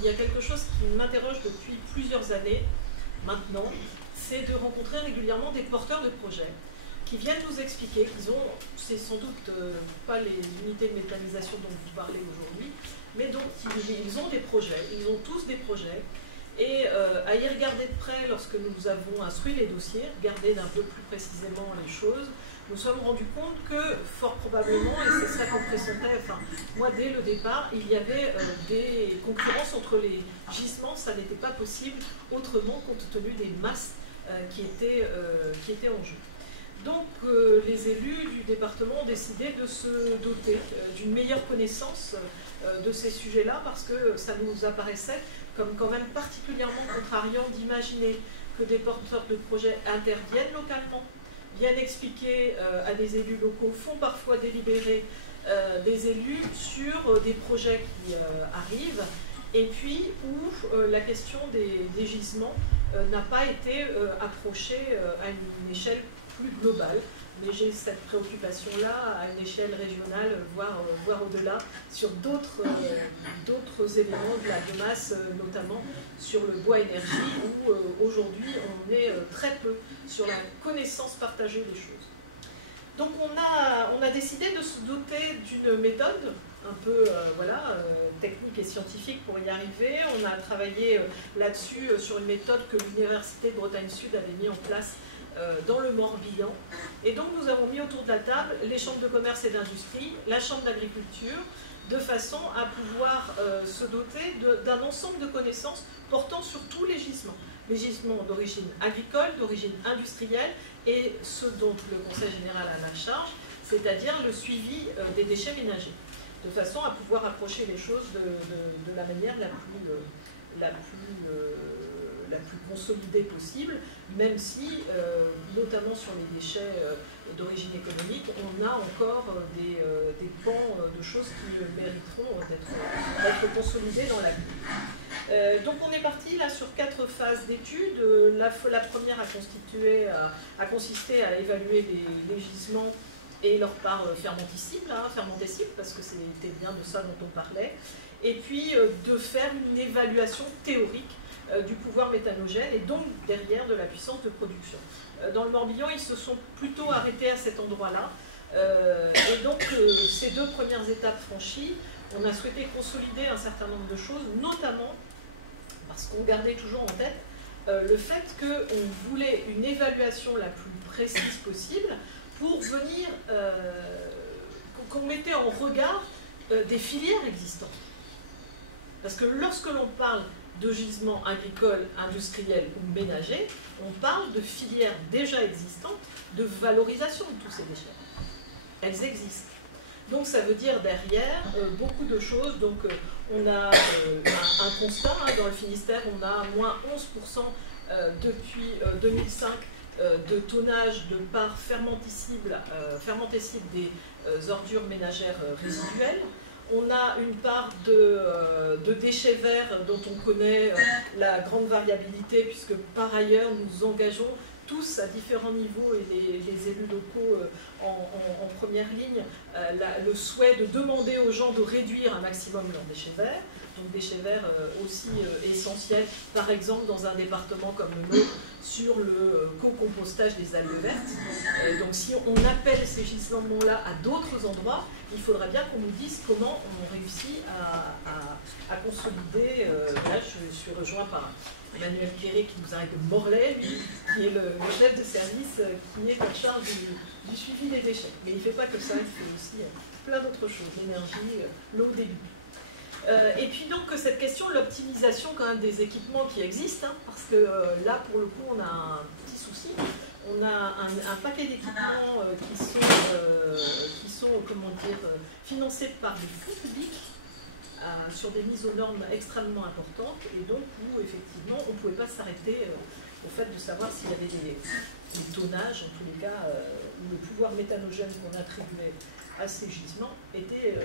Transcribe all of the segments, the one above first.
il y a quelque chose qui m'interroge depuis plusieurs années maintenant, c'est de rencontrer régulièrement des porteurs de projets qui viennent nous expliquer qu'ils ont, c'est sans doute pas les unités de méthanisation dont vous parlez aujourd'hui, mais donc ils ont des projets, ils ont tous des projets, et à y regarder de près lorsque nous avons instruit les dossiers, regarder d'un peu plus précisément les choses, nous sommes rendus compte que fort probablement, et c'est ça qu'on pressentait, enfin moi dès le départ, il y avait des concurrences entre les gisements, ça n'était pas possible autrement compte tenu des masses qui étaient en jeu. Donc les élus du département ont décidé de se doter d'une meilleure connaissance de ces sujets-là parce que ça nous apparaissait comme quand même particulièrement contrariant d'imaginer que des porteurs de projets interviennent localement, viennent expliquer à des élus locaux, font parfois délibérer des élus sur des projets qui arrivent, et puis où la question des gisements n'a pas été approchée à une échelle plus globale, mais j'ai cette préoccupation-là à une échelle régionale, voire au-delà, sur d'autres éléments de la biomasse, notamment sur le bois énergie, où aujourd'hui on est très peu sur la connaissance partagée des choses. Donc on a décidé de se doter d'une méthode un peu technique et scientifique pour y arriver. On a travaillé là-dessus sur une méthode que l'Université de Bretagne Sud avait mis en place dans le Morbihan. Et donc nous avons mis autour de la table les chambres de commerce et d'industrie, la chambre d'agriculture, de façon à pouvoir se doter d'un ensemble de connaissances portant sur tous les gisements d'origine agricole, d'origine industrielle, et ce dont le Conseil général a la charge, c'est-à-dire le suivi des déchets ménagers, de façon à pouvoir approcher les choses de la manière la plus consolidée possible, même si, notamment sur les déchets d'origine économique, on a encore des pans de choses qui mériteront d'être consolidées dans l'avenir. Donc on est parti là sur 4 phases d'études. La première a consisté à évaluer les gisements et leur part fermentescible, parce que c'était bien de ça dont on parlait, et puis de faire une évaluation théorique du pouvoir méthanogène et donc derrière de la puissance de production. Dans le Morbihan, ils se sont plutôt arrêtés à cet endroit-là, et donc ces 2 premières étapes franchies, on a souhaité consolider un certain nombre de choses, notamment parce qu'on gardait toujours en tête le fait qu'on voulait une évaluation la plus précise possible pour venir, qu'on mettait en regard des filières existantes. Parce que lorsque l'on parle de gisements agricoles, industriels ou ménagers, on parle de filières déjà existantes de valorisation de tous ces déchets. Elles existent. Donc ça veut dire derrière beaucoup de choses. Donc on a un constat, dans le Finistère, on a moins 11% depuis 2005 de tonnage de part fermentescible des ordures ménagères résiduelles. On a une part de déchets verts dont on connaît la grande variabilité, puisque par ailleurs nous engageons tous à différents niveaux, et les élus locaux en première ligne, le souhait de demander aux gens de réduire un maximum leurs déchets verts. Donc déchets verts aussi essentiels, par exemple dans un département comme le nôtre, sur le co-compostage des algues vertes. Donc si on appelle ces gisements-là à d'autres endroits, il faudra bien qu'on nous dise comment on réussit à consolider. Là, je suis rejoint par Emmanuel Quéré qui nous arrive de Morlaix, qui est le chef de service qui est en charge du suivi des déchets. Mais il ne fait pas que ça, il fait aussi plein d'autres choses, l'énergie, l'eau, des bulles. Et puis donc cette question de l'optimisation quand même des équipements qui existent, parce que là pour le coup on a un petit souci. On a un paquet d'équipements qui sont financés par des fonds publics sur des mises aux normes extrêmement importantes, et donc où effectivement on ne pouvait pas s'arrêter au fait de savoir s'il y avait des tonnages, en tous les cas, où le pouvoir méthanogène qu'on attribuait à ces gisements était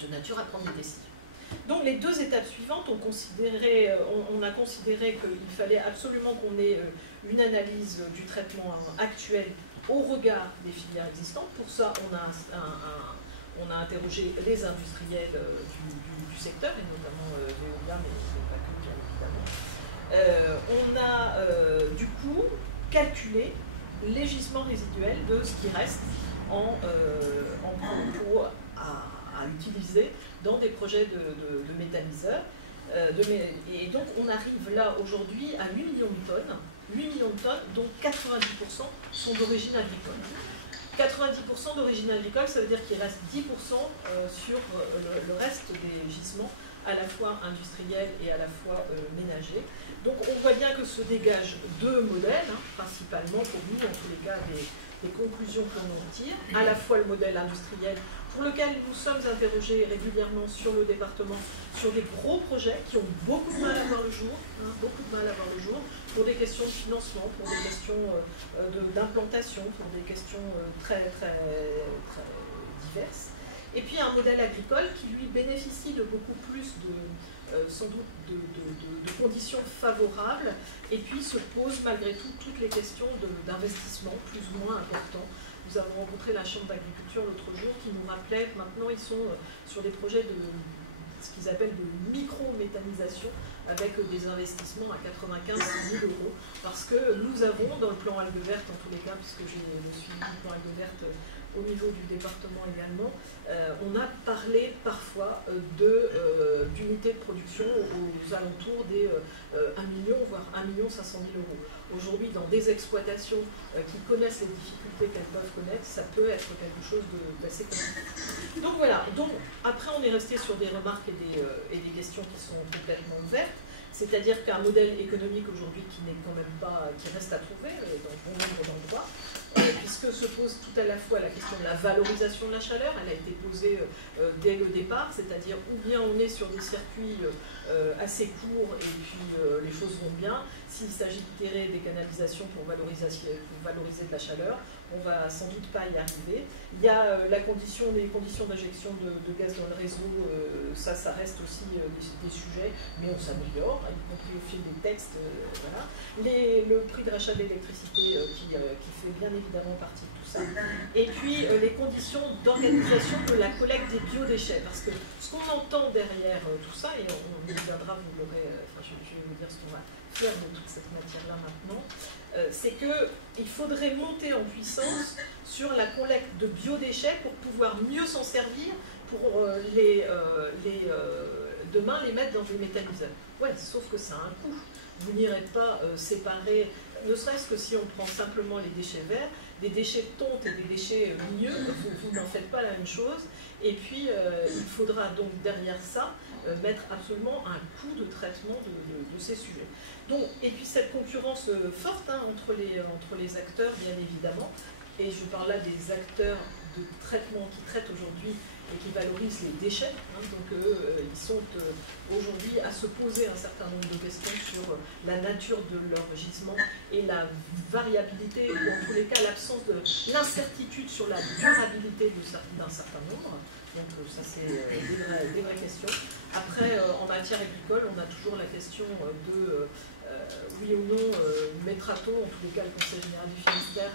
de nature à prendre des décisions. Donc les 2 étapes suivantes, on a considéré qu'il fallait absolument qu'on ait une analyse du traitement actuel au regard des filières existantes. Pour ça, On a interrogé les industriels du secteur, et notamment Veolia, mais pas que, bien évidemment. On a du coup calculé les gisements résiduels de ce qui reste à utiliser dans des projets de méthaniseurs. Et donc on arrive là aujourd'hui à 8 millions de tonnes, 8 millions de tonnes dont 90% sont d'origine agricole. 90% d'origine agricole, ça veut dire qu'il reste 10% sur le reste des gisements, à la fois industriels et à la fois ménagers. Donc on voit bien que se dégagent deux modèles, principalement pour nous, en tous les cas, des conclusions que l'on en tire, à la fois le modèle industriel, pour lequel nous sommes interrogés régulièrement sur le département, sur des gros projets qui ont beaucoup de mal à voir le jour, pour des questions de financement, pour des questions d'implantation, pour des questions très diverses. Et puis un modèle agricole qui lui bénéficie de beaucoup plus sans doute de conditions favorables, et puis se pose malgré tout toutes les questions d'investissement plus ou moins importants. Nous avons rencontré la Chambre d'agriculture l'autre jour qui nous rappelait que maintenant ils sont sur des projets de ce qu'ils appellent de micro-méthanisation avec des investissements à 95 000 €, parce que nous avons dans le plan Algues Vertes, en tous les cas, puisque j'ai le suivi du plan Algues Vertes au niveau du département également, on a parlé parfois d'unités de production aux alentours des 1 million, voire 1 500 000 €. Aujourd'hui, dans des exploitations qui connaissent les difficultés qu'elles peuvent connaître, ça peut être quelque chose d'assez compliqué. Donc voilà, donc, après on est resté sur des remarques et des questions qui sont complètement ouvertes. C'est-à-dire qu'un modèle économique aujourd'hui qui n'est quand même pas, qui reste à trouver dans bon nombre d'endroits, puisque se pose tout à la fois la question de la valorisation de la chaleur, elle a été posée dès le départ, c'est-à-dire ou bien on est sur des circuits assez courts et puis les choses vont bien, s'il s'agit de terrer des canalisations pour valoriser de la chaleur, on ne va sans doute pas y arriver. Il y a les conditions d'injection de gaz dans le réseau, ça reste aussi des sujets, mais on s'améliore, y compris au fil des textes. Voilà. Le prix de rachat de l'électricité qui fait bien évidemment partie de tout ça. Et puis les conditions d'organisation de la collecte des biodéchets, parce que ce qu'on entend derrière tout ça, et on y viendra, vous l'aurez, je vais vous dire ce qu'on va faire de toute cette matière-là maintenant, c'est qu'il faudrait monter en puissance sur la collecte de biodéchets pour pouvoir mieux s'en servir pour demain les mettre dans des méthaniseurs. Ouais, sauf que ça a un coût. Vous n'irez pas séparer, ne serait-ce que si on prend simplement les déchets verts, des déchets de tonte et des déchets ligneux, vous n'en faites pas la même chose. Et puis, il faudra donc derrière ça mettre absolument un coût de traitement de ces sujets. Donc, et puis cette concurrence forte entre les acteurs, bien évidemment, et je parle là des acteurs de traitement qui traitent aujourd'hui et qui valorisent les déchets. Donc ils sont aujourd'hui à se poser un certain nombre de questions sur la nature de leur gisement et la variabilité, ou en tous les cas l'absence de l'incertitude sur la durabilité d'un certain nombre. Donc ça c'est des vraies questions. Après, en matière agricole, on a toujours la question de oui ou non, mettra-t-on, en tous les cas le Conseil général du Finistère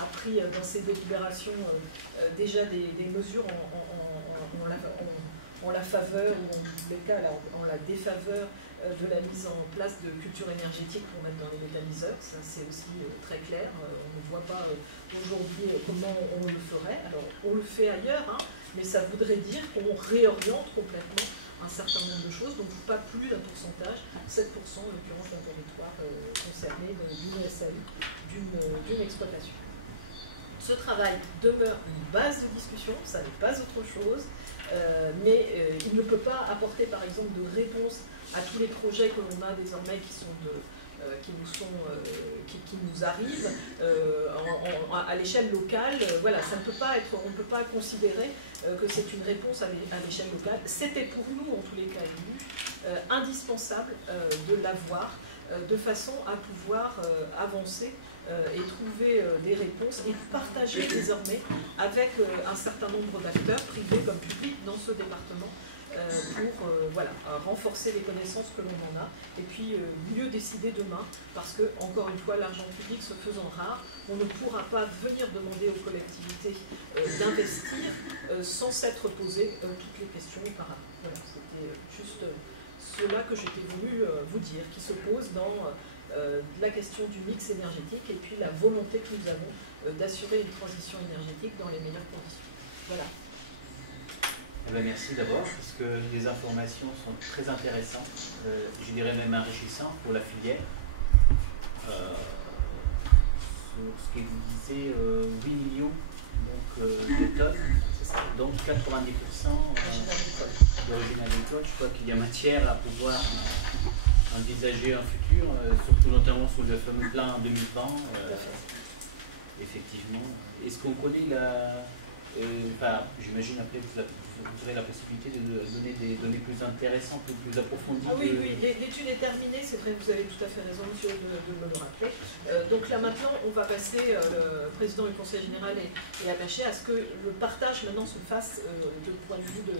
a pris dans ses délibérations déjà des mesures en la faveur, ou en tous les cas en la défaveur de la mise en place de cultures énergétiques pour mettre dans les méthaniseurs. Ça c'est aussi très clair, on ne voit pas aujourd'hui comment on le ferait. Alors on le fait ailleurs, mais ça voudrait dire qu'on réoriente complètement un certain nombre de choses, donc pas plus d'un pourcentage, 7% en l'occurrence d'un territoire concerné d'une SAU, d'une exploitation. Ce travail demeure une base de discussion, ça n'est pas autre chose, mais il ne peut pas apporter par exemple de réponse à tous les projets que l'on a désormais qui nous arrivent à l'échelle locale. Voilà, ça ne peut pas être, on ne peut pas considérer que c'est une réponse à l'échelle locale. C'était pour nous, en tous les cas élus, indispensable de l'avoir de façon à pouvoir avancer et trouver des réponses et partager désormais avec un certain nombre d'acteurs, privés comme publics, dans ce département, pour voilà, renforcer les connaissances que l'on en a et puis mieux décider demain parce que, encore une fois, l'argent public se faisant rare, on ne pourra pas venir demander aux collectivités d'investir sans s'être posé toutes les questions auparavant. Voilà, c'était juste cela que j'étais venu vous dire, qui se pose dans la question du mix énergétique et puis la volonté que nous avons d'assurer une transition énergétique dans les meilleures conditions. Voilà. Eh bien, merci d'abord, parce que les informations sont très intéressantes, je dirais même enrichissantes pour la filière. Sur ce que vous disiez, 8 millions de tonnes, donc 90% d'origine agricole. Je crois qu'il y a matière à pouvoir envisager un futur, surtout notamment sur le fameux plan 2020. Effectivement. Est-ce qu'on connaît la... j'imagine après que vous aurez la possibilité de donner des données plus intéressantes ou plus approfondies. Ah oui, oui, l'étude est terminée, c'est vrai, vous avez tout à fait raison, monsieur, de me le rappeler. Donc là maintenant, on va passer, le président du conseil général est attaché à ce que le partage maintenant se fasse du point de vue de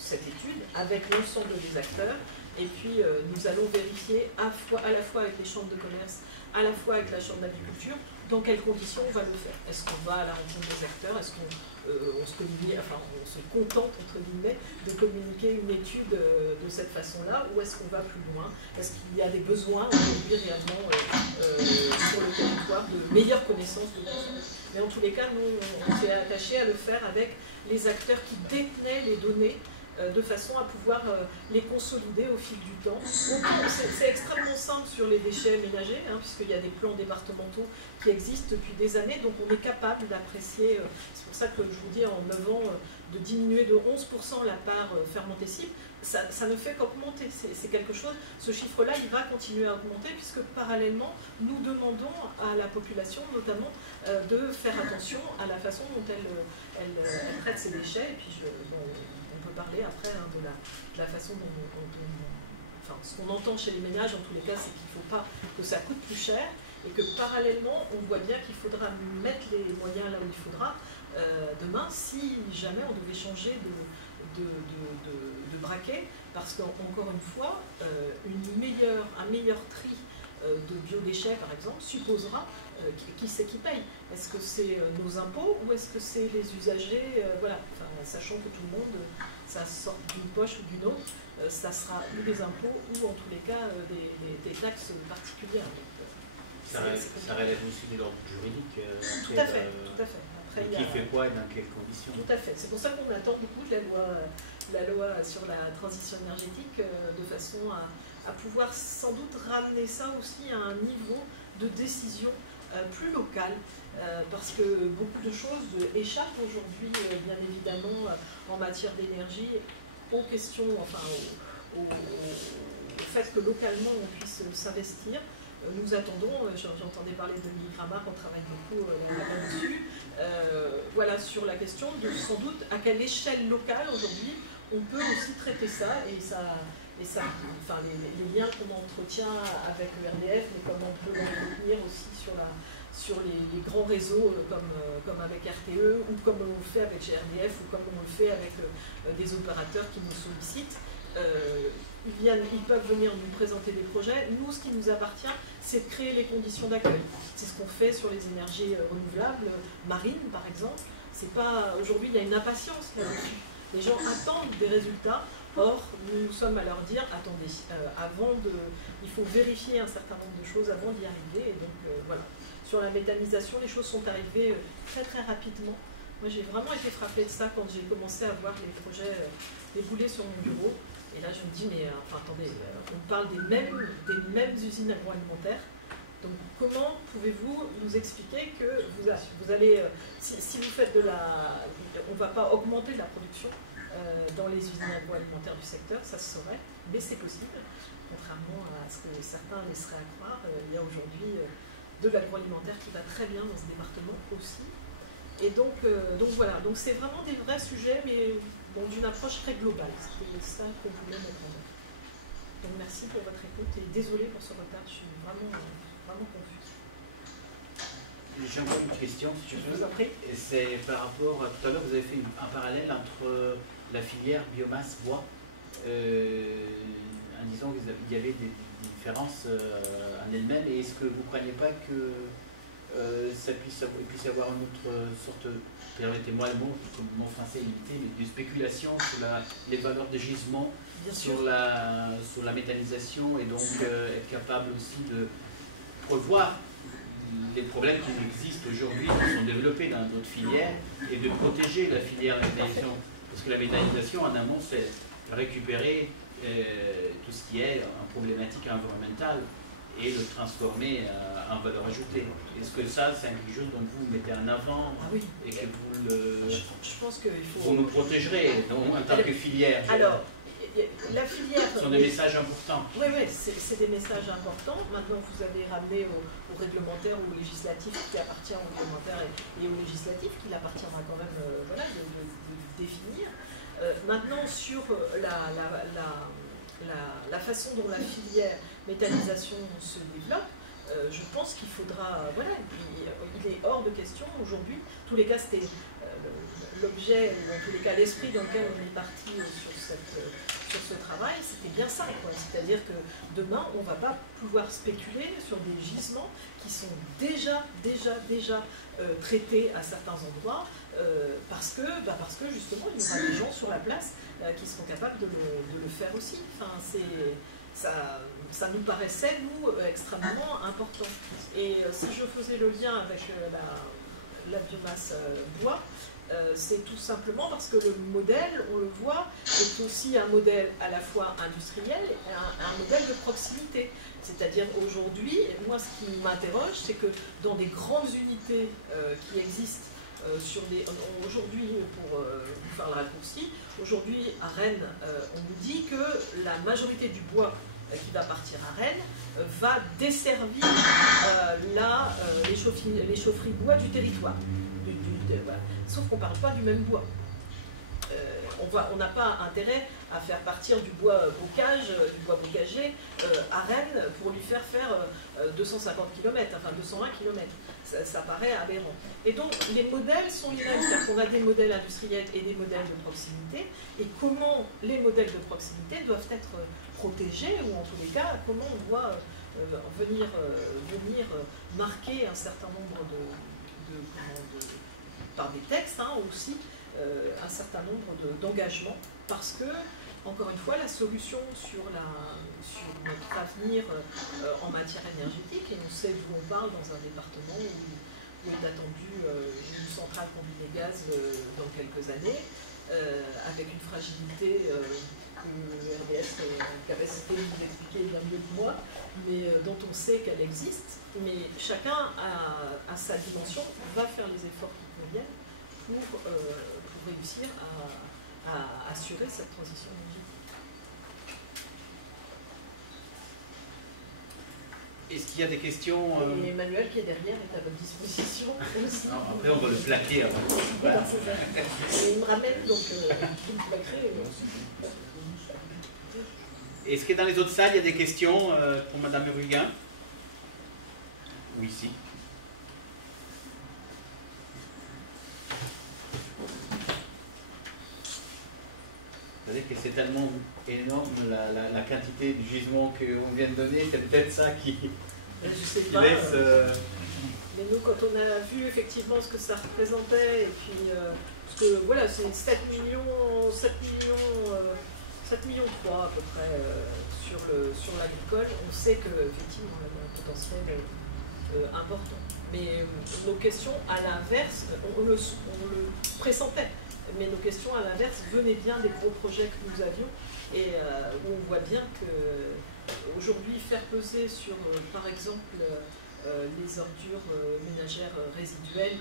cette étude avec l'ensemble des acteurs. Et puis nous allons vérifier à la fois avec les chambres de commerce, à la fois avec la chambre d'agriculture, dans quelles conditions on va le faire. Est-ce qu'on va à la rencontre des acteurs? Est-ce qu'on on se contente, entre guillemets, de communiquer une étude de cette façon-là, ou est-ce qu'on va plus loin? Est-ce qu'il y a des besoins aujourd'hui réellement sur le territoire de meilleure connaissance de tout ça? Mais en tous les cas, nous, on s'est attaché à le faire avec les acteurs qui détenaient les données de façon à pouvoir les consolider au fil du temps. C'est extrêmement simple sur les déchets ménagers, hein, puisqu'il y a des plans départementaux qui existent depuis des années, donc on est capable d'apprécier, c'est pour ça que je vous dis en 9 ans, de diminuer de 11% la part fermentescible, ça ne fait qu'augmenter, c'est quelque chose, ce chiffre-là il va continuer à augmenter, puisque parallèlement nous demandons à la population notamment de faire attention à la façon dont elle traite ses déchets, et puis parler après hein, de la façon dont enfin, ce qu'on entend chez les ménages en tous les cas, c'est qu'il ne faut pas que ça coûte plus cher et que parallèlement on voit bien qu'il faudra mettre les moyens là où il faudra demain si jamais on devait changer de braquet, parce qu'encore une fois un meilleur tri de biodéchets par exemple supposera qui c'est qui paye? Est-ce que c'est nos impôts ou est-ce que c'est les usagers? Voilà, enfin, sachant que tout le monde, ça sort d'une poche ou d'une autre, ça sera ou des impôts ou en tous les cas des taxes particulières. Donc, ça relève aussi de l'ordre juridique. Tout à fait, tout à fait. Après, qui fait quoi et dans quelles conditions? Tout à fait. C'est pour ça qu'on attend beaucoup de la loi sur la transition énergétique de façon à pouvoir sans doute ramener ça aussi à un niveau de décision plus local, parce que beaucoup de choses échappent aujourd'hui, bien évidemment, en matière d'énergie, aux questions, enfin, au fait que localement on puisse s'investir. Nous attendons, j'entendais parler de Migramar, on travaille beaucoup là-dessus, voilà, sur la question de sans doute à quelle échelle locale aujourd'hui on peut aussi traiter ça, enfin, les liens qu'on entretient avec le RDF, mais comment on peut l'entretenir aussi sur les grands réseaux comme avec RTE, ou comme on le fait avec GRDF, ou comme on le fait avec des opérateurs qui nous sollicitent. Ils peuvent venir nous présenter des projets. Nous, ce qui nous appartient, c'est de créer les conditions d'accueil. C'est ce qu'on fait sur les énergies renouvelables, marines par exemple. Aujourd'hui, il y a une impatience là-dessus. Les gens attendent des résultats. Or, nous sommes à leur dire, attendez, il faut vérifier un certain nombre de choses avant d'y arriver. Et donc, voilà. Sur la méthanisation, les choses sont arrivées très très rapidement. Moi, j'ai vraiment été frappée de ça quand j'ai commencé à voir les projets débouler sur mon bureau. Et là, je me dis, mais enfin, attendez, on parle des mêmes usines agroalimentaires. Donc, comment pouvez-vous nous expliquer que vous allez, si vous faites on ne va pas augmenter la production dans les usines agroalimentaires du secteur, ça se saurait, mais c'est possible, contrairement à ce que certains laisseraient à croire. Il y a aujourd'hui de l'agroalimentaire qui va très bien dans ce département aussi. Et donc voilà, donc c'est vraiment des vrais sujets, mais d'une approche très globale. C'était ça qu'on voulait mettre en œuvre. Donc merci pour votre écoute et désolé pour ce retard, je suis vraiment confuse. J'ai encore une question, si tu veux. Je vous en prie. C'est par rapport à tout à l'heure, vous avez fait un parallèle entre la filière biomasse-bois, en disant qu'il y avait des différences en elle-même, et est-ce que vous ne croyez pas que ça puisse y avoir une autre sorte, permettez-moi le mot français limité, mais de spéculation sur les valeurs de gisement, sur la méthanisation, et donc être capable aussi de prévoir les problèmes qui existent aujourd'hui, qui sont développés dans d'autres filières, et de protéger la filière méthanisation. Parce que la méthanisation, en amont, c'est récupérer tout ce qui est en problématique environnementale et le transformer en valeur ajoutée. Est-ce que ça, c'est quelque chose dont vous mettez en avant et que vous le... Je pense qu'il faut... Vous nous protégerez donc, en tant que filière. Alors, la filière... Ce sont des messages importants. Oui, c'est des messages importants. Maintenant, vous avez ramené au réglementaire ou au législatif qui appartient au réglementaire et au législatif, qu'il appartiendra quand même voilà, de définir. Maintenant, sur la façon dont la filière méthanisation se développe, je pense qu'il faudra, voilà, et puis il est hors de question aujourd'hui, tous les cas c'était l'objet, ou en tous les cas l'esprit dans lequel on est parti sur ce travail, c'était bien ça, c'est-à-dire que demain on ne va pas pouvoir spéculer sur des gisements qui sont déjà traités à certains endroits, parce que justement il y aura des gens sur la place qui seront capables de le faire aussi. Enfin, ça nous paraissait, nous, extrêmement important. Et si je faisais le lien avec la biomasse bois, c'est tout simplement parce que le modèle, on le voit, est aussi un modèle à la fois industriel et un modèle de proximité. C'est-à-dire aujourd'hui, moi ce qui m'interroge, c'est que dans des grandes unités qui existent, aujourd'hui, pour vous faire le raccourci, aujourd'hui à Rennes, on nous dit que la majorité du bois qui va partir à Rennes va desservir les chaufferies bois du territoire. Voilà. Sauf qu'on ne parle pas du même bois. On n'a pas intérêt à faire partir du bois bocager à Rennes pour lui faire 250 km, enfin 220 km. Ça paraît aberrant. Et donc les modèles sont les mêmes, c'est-à-dire qu'on a des modèles industriels et des modèles de proximité, et comment les modèles de proximité doivent être protégés, ou en tous les cas, comment on doit venir marquer un certain nombre par des textes aussi, un certain nombre d'engagements, parce que, encore une fois, la solution sur notre avenir en matière énergétique, et on sait d'où on parle dans un département où est attendue une centrale combinée gaz dans quelques années, avec une fragilité que RDS a la capacité de vous expliquer bien mieux que moi, mais dont on sait qu'elle existe, mais chacun à sa dimension va faire les efforts qui conviennent pour réussir à assurer cette transition énergétique. Est-ce qu'il y a des questions Et Emmanuel qui est derrière est à votre disposition aussi. Non, après on va le plaquer. Voilà. Et il me ramène, donc il me plaquerait. Est-ce que dans les autres salles il y a des questions pour Madame Ruguin? Oui, ici. C'est-à-dire que c'est tellement énorme la quantité du gisement qu'on vient de donner, c'est peut-être ça qui laisse... Mais nous, quand on a vu effectivement ce que ça représentait, et puis, parce que voilà, c'est 7 millions 3 à peu près sur l'agricole, on sait qu'effectivement, on a un potentiel important. Mais nos questions, à l'inverse, on le pressentait. Mais nos questions, à l'inverse, venaient bien des gros projets que nous avions, et où on voit bien qu'aujourd'hui, faire peser sur, par exemple, les ordures ménagères résiduelles,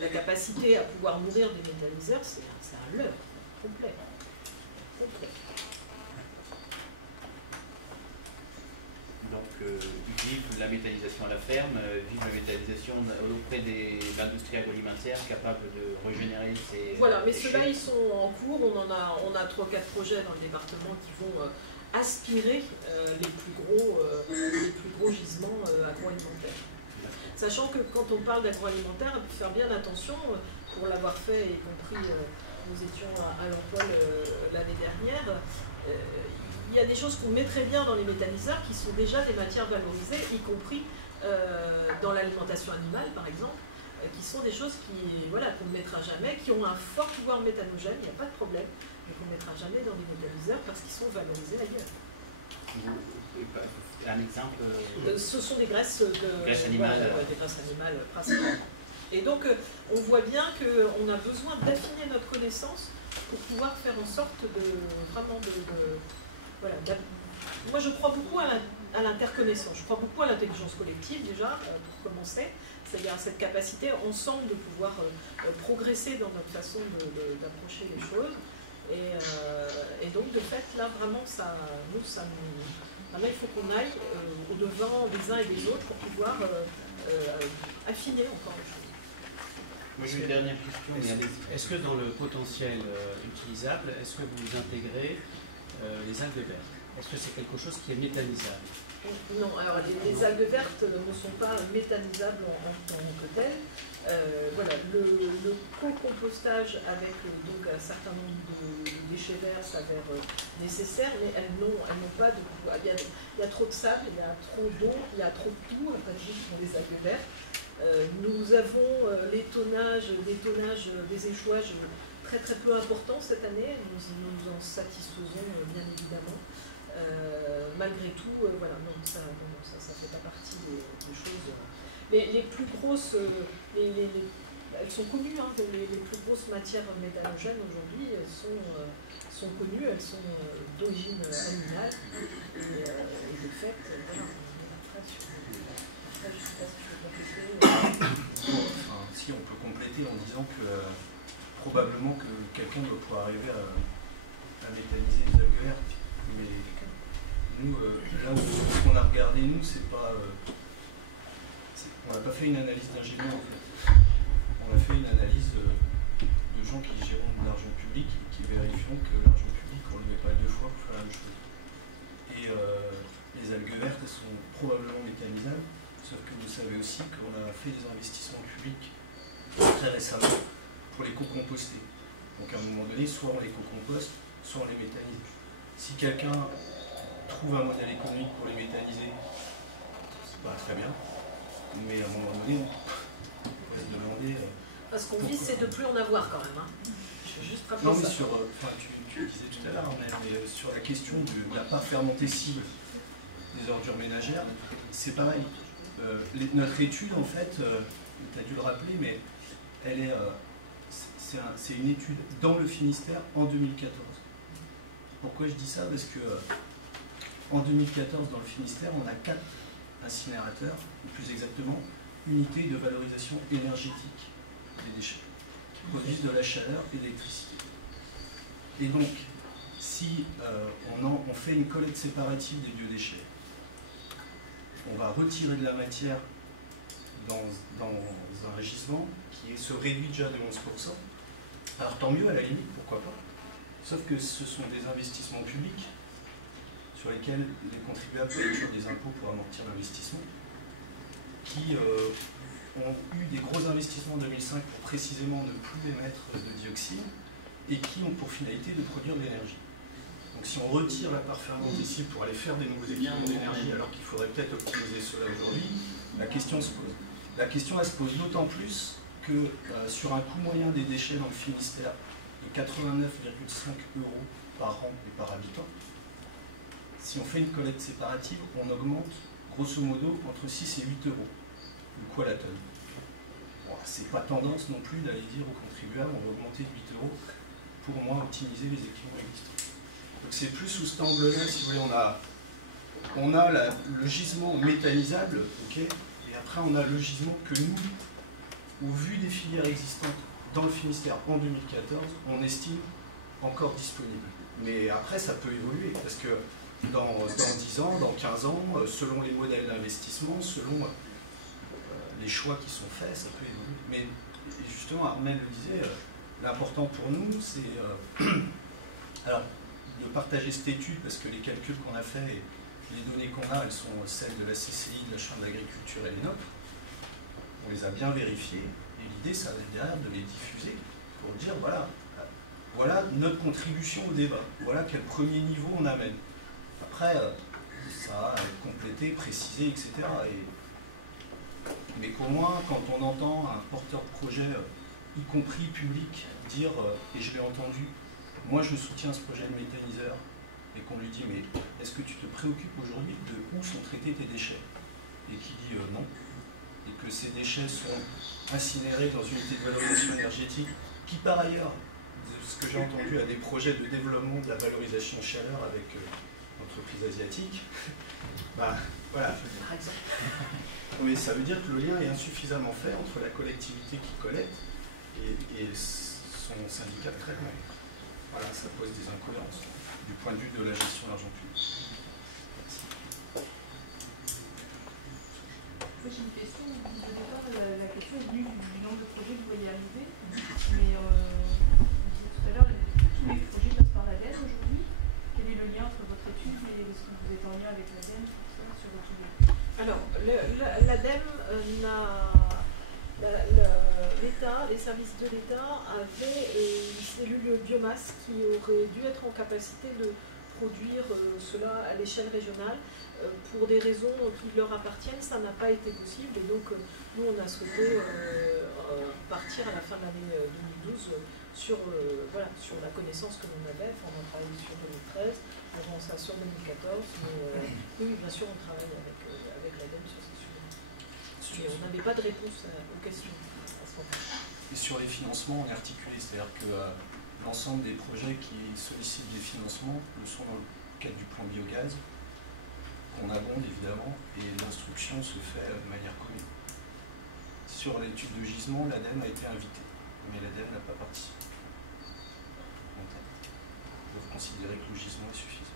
la capacité à pouvoir nourrir des méthaniseurs, c'est un leurre complet. Donc, vive la méthanisation à la ferme, vive la méthanisation auprès de l'industrie agroalimentaire capable de régénérer ses... Voilà, mais ceux-là, ils sont en cours. On a 3 ou 4 projets dans le département qui vont aspirer les plus gros gisements agroalimentaires. Sachant que quand on parle d'agroalimentaire, il faut faire bien attention, pour l'avoir fait, y compris nous étions à l'Empole il y a des choses qu'on mettrait bien dans les méthaniseurs qui sont déjà des matières valorisées, y compris dans l'alimentation animale, par exemple, qui sont des choses voilà, qu'on ne mettra jamais, qui ont un fort pouvoir méthanogène, il n'y a pas de problème, mais qu'on ne mettra jamais dans les méthaniseurs parce qu'ils sont valorisés ailleurs. Un exemple ce sont des graisses, animales. Voilà, des graisses animales principalement. Et donc, on voit bien qu'on a besoin d'affiner notre connaissance pour pouvoir faire en sorte voilà, moi, je crois beaucoup à l'interconnaissance. Je crois beaucoup à l'intelligence collective, déjà, pour commencer. C'est-à-dire à cette capacité, ensemble, de pouvoir progresser dans notre façon d'approcher les choses. Et donc, de fait, là, vraiment, maintenant, il faut qu'on aille au-devant des uns et des autres pour pouvoir affiner encore les choses. Oui, une dernière question. Est-ce que dans le potentiel utilisable, est-ce que vous intégrez les algues vertes? Est-ce que c'est quelque chose qui est méthanisable? Non, alors les algues vertes ne sont pas méthanisables en tant que telles. Voilà, le co-compostage avec donc un certain nombre de déchets verts s'avère nécessaire, mais elles n'ont pas de pouvoir. Il y a trop de sable, il y a trop d'eau, il y a trop de tout, enfin, juste pour les algues vertes. Nous avons des tonnages, des échouages très très peu importants cette année, nous en satisfaisons bien évidemment. Malgré tout, voilà, non, ça fait pas partie des choses. Les plus grosses, elles sont connues, hein, les plus grosses matières méthanogènes aujourd'hui sont connues, elles sont d'origine animale, et de fait, voilà, après, je ne sais pas si je peux compléter. Enfin, si on peut compléter en disant que probablement que quelqu'un doit pouvoir arriver à méthaniser les algues vertes, mais nous, là où ce qu'on a regardé, nous, c'est pas. On n'a pas fait une analyse d'ingénieur en fait. On a fait une analyse de gens qui gèrent de l'argent public et qui vérifient que l'argent public, on ne le met pas deux fois pour faire la même chose. Et les algues vertes, elles sont probablement méthanisables, sauf que vous savez aussi qu'on a fait des investissements publics très récemment pour les co-composter. Donc à un moment donné, soit on les co-composte, soit on les méthanise. Si quelqu'un trouve un modèle économique pour les méthaniser, c'est pas très bien, mais à un moment donné, on va se demander. Parce qu'on vise, c'est de plus en avoir quand même. Hein. Je vais juste rappeler non, mais ça. tu le disais tout à l'heure, mais sur la question de la part fermentée cible des ordures ménagères, c'est pareil. Notre étude, en fait, tu as dû le rappeler, mais elle est, c'est une étude dans le Finistère en 2014. Pourquoi je dis ça? Parce que en 2014, dans le Finistère, on a 4 incinérateurs, ou plus exactement, unités de valorisation énergétique des déchets, qui produisent de la chaleur et de l'électricité. Et donc, si on fait une collecte séparative des biodéchets, on va retirer de la matière dans un gisement qui se réduit déjà de 11%. Alors tant mieux, à la limite, pourquoi pas. Sauf que ce sont des investissements publics sur lesquels les contribuables payent toujours des impôts pour amortir l'investissement, qui ont eu des gros investissements en 2005 pour précisément ne plus émettre de dioxine et qui ont pour finalité de produire de l'énergie. Donc si on retire la part fermentée cible pour aller faire des nouveaux équipements d'énergie alors qu'il faudrait peut-être optimiser cela aujourd'hui, la question se pose. La question elle se pose d'autant plus que sur un coût moyen des déchets dans le Finistère de 89,5 € par an et par habitant, si on fait une collecte séparative, on augmente grosso modo entre 6 et 8 € le coût à la tonne. Bon, c'est pas tendance non plus d'aller dire aux contribuables on va augmenter de 8 € pour au moins optimiser les équipements existants. Donc c'est plus sous cet angle-là, si vous voulez, on a le gisement méthanisable, ok, et après on a le gisement que nous, au vu des filières existantes dans le Finistère en 2014, on estime encore disponible. Mais après ça peut évoluer, parce que dans 10 ans, dans 15 ans, selon les modèles d'investissement, selon les choix qui sont faits, ça peut évoluer. Mais justement, Armel le disait, l'important pour nous, c'est alors de partager cette étude, parce que les calculs qu'on a faits et les données qu'on a, elles sont celles de la CCI, de la Chambre d'agriculture et les nôtres. On les a bien vérifiées, et l'idée, ça va être derrière de les diffuser pour dire, voilà, voilà notre contribution au débat. Voilà quel premier niveau on amène. Après, ça va être complété, précisé, etc. Mais qu'au moins, quand on entend un porteur de projet, y compris public, dire, et je l'ai entendu, moi je soutiens ce projet de méthaniseur, et qu'on lui dit, mais est-ce que tu te préoccupes aujourd'hui de où sont traités tes déchets? Et qui dit non, et que ces déchets sont incinérés dans une unité de valorisation énergétique, qui par ailleurs, ce que j'ai entendu, a des projets de développement de la valorisation chaleur avec l'entreprise asiatique, bah voilà. Par exemple. Mais ça veut dire que le lien est insuffisamment fait entre la collectivité qui collecte et son syndicat de traitement. Voilà, ça pose des incohérences du point de vue de la gestion de l'argent public. Moi j'ai une question. Au départ, la question est venue du nombre de projets que vous voyez arriver. Mais tout à l'heure, tous les projets passent par l'ADEME aujourd'hui. Quel est le lien entre votre étude et est-ce que vous êtes en lien avec l'ADEME sur votre sujet? Alors, l'ADEME l'État, les services de l'État avaient une cellule biomasse qui aurait dû être en capacité de produire cela à l'échelle régionale. Pour des raisons qui leur appartiennent, ça n'a pas été possible et donc nous on a souhaité partir à la fin de l'année 2012 sur la connaissance que l'on avait. Enfin, on a travaillé sur 2013, avant ça sur 2014, mais oui, bien sûr on travaille avec l'ADEME sur ces sujets. Mais on n'avait pas de réponse aux questions à ce moment-là. Et sur les financements, on est articulé, c'est-à-dire que l'ensemble des projets qui sollicitent des financements le sont dans le cadre du plan biogaz, qu'on abonde évidemment, et l'instruction se fait de manière commune. Sur l'étude de gisement, l'ADEME a été invitée, mais l'ADEME n'a pas participé. Donc, vous considérez que le gisement est suffisant.